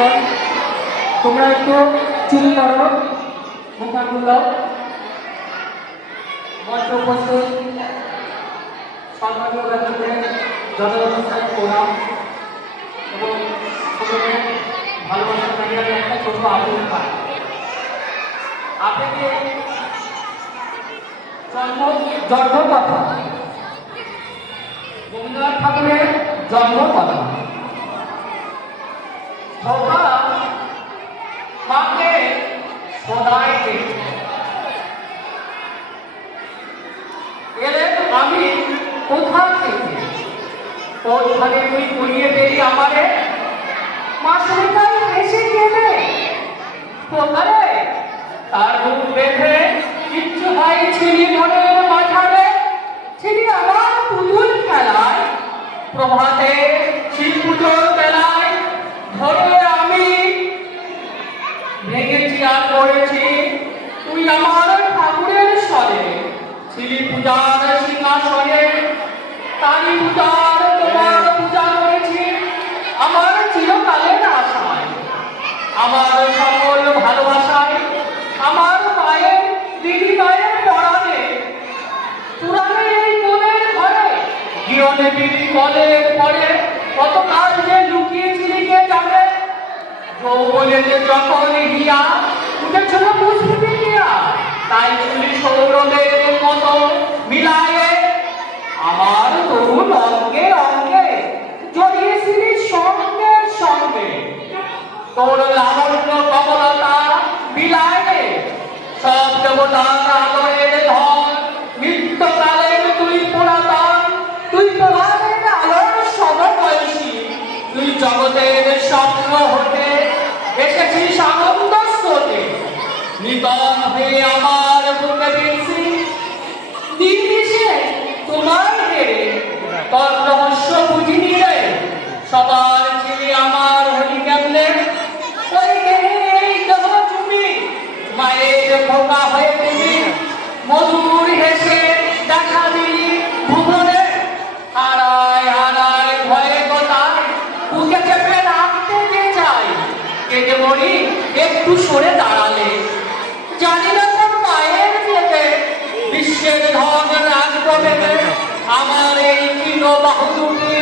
কীর্তন। তোমরা একটু চুপ করো, মুখাগুলো মঞ্চ উপস্থিত সম্মানীয় ব্যক্তিদের জনগণের প্রণাম এবং সকলের ভালোবাসা জানিয়ে একটা ছোট আবেদন পায়। আপনাকে জন্মকথা রবীন্দ্রনাথ ঠাকুরের জন্মকথা। মাকে সদাই এলে আমি কোথা থেকে ওইখানে তুই কুড়িয়ে দেই আমারে মাসুরিকাই এসে গেলে কোথারে তার মুখ বেঁধে কিচ্ছু ভাই ছিলি মনের মাঝারে ছিলি আমার পুতুল খেলায় প্রভাতে শিব পুজোর বেলায় ধরে আমি ভেঙেছি আর করেছি তুই আমার ঠাকুরের স্বরে ছিলি পূজার সিংহাসনে তারি পূজার তোমার পূজা করেছি আমার চিরকালের আশায় আমার সকল ভালোবাসায় আমার মায়ের দিদি মায়ের পড়ানে পুরাণে এই মনের ঘরে গৃহনে দিদি কলের পরে কত কাজ যে লুকিয়েছিলি কে জানে যৌবনেতে যখন হিয়া উঠেছিল পুষ্পতি হিয়া তাই চুলি সৌরভের মতো মিলায়ে আমার তরুণ অঙ্গে অঙ্গে জড়িয়েছিলি সঙ্গে সঙ্গে তোর লাবণ্য কমলতা বিলায়ে সব দেবতার আলোয়ের ধন নিত্যকালের তুই পুরাতন তুই প্রভাতের আলোর সমবয়সী তুই জগতের স্বপ্ন হতে এসেছিস আনন্দ স্রোতে নিতম হয়ে আমার বুকে বিনছি দিনদিশে তোমার হেরে তোর রহস্য বুঝিনি রে সবার ছিলি আমার হলি কেমনে ওই এই দেহ তুমি মায়ের খোকা হয়ে তুমি মধুর হেসে দেখা দিলি ভুবনে হারায় হারায় ভয়ে কোথায় বুকে চেপে রাখতে যে চাই কেটে মরি একটু সরে দাঁড়ালে জানি না তোর মায়ের পেটে বিশ্বের ধন রাখবো ভেবে আমার এই কিলো বাহু দুটি